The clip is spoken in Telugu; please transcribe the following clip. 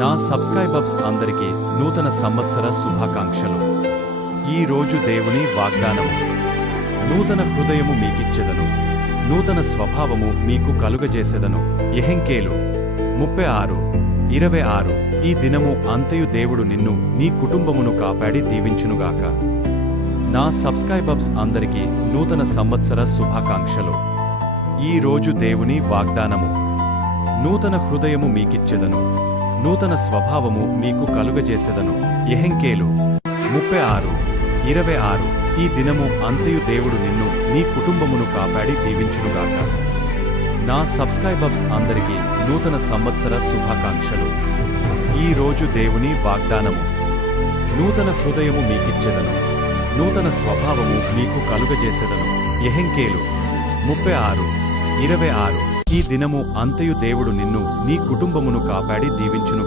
నా సబ్స్క్రైబర్స్ అందరికీ నూతన సంవత్సర శుభాకాంక్షలు. ఈ రోజు దేవుని వాగ్దానము. నూతన హృదయము మీకిచ్చెదను, నూతన స్వభావము మీకు కలుగజేసెదను. యెహెజ్కేలు 36:26. ఈ దినము అంతయు దేవుడు నిన్ను నీ కుటుంబమును కాపాడి దీవించునుగాక. నా సబ్స్క్రైబర్స్ అందరికీ నూతన సంవత్సర శుభాకాంక్షలు. ఈ రోజు దేవుని వాగ్దానము. నూతన హృదయము మీకిచ్చెదను, నూతన స్వభావము మీకు కలుగజేసెదను. యెహెజ్కేలు 36:26. ఈ దినము అంతయు దేవుడు నిన్ను నీ కుటుంబమును కాపాడి దీవించునుగాక. నా సబ్స్క్రైబర్స్ అందరికీ నూతన సంవత్సర శుభాకాంక్షలు. ఈ రోజు దేవుని వాగ్దానము. నూతన హృదయము మీకిచ్చెదను, నూతన స్వభావము మీకు కలుగజేసెదను. యెహెజ్కేలు 36:26. ఈ దినము అంతయు దేవుడు నిన్ను నీ కుటుంబమును కాపాడి దీవించునుగాక.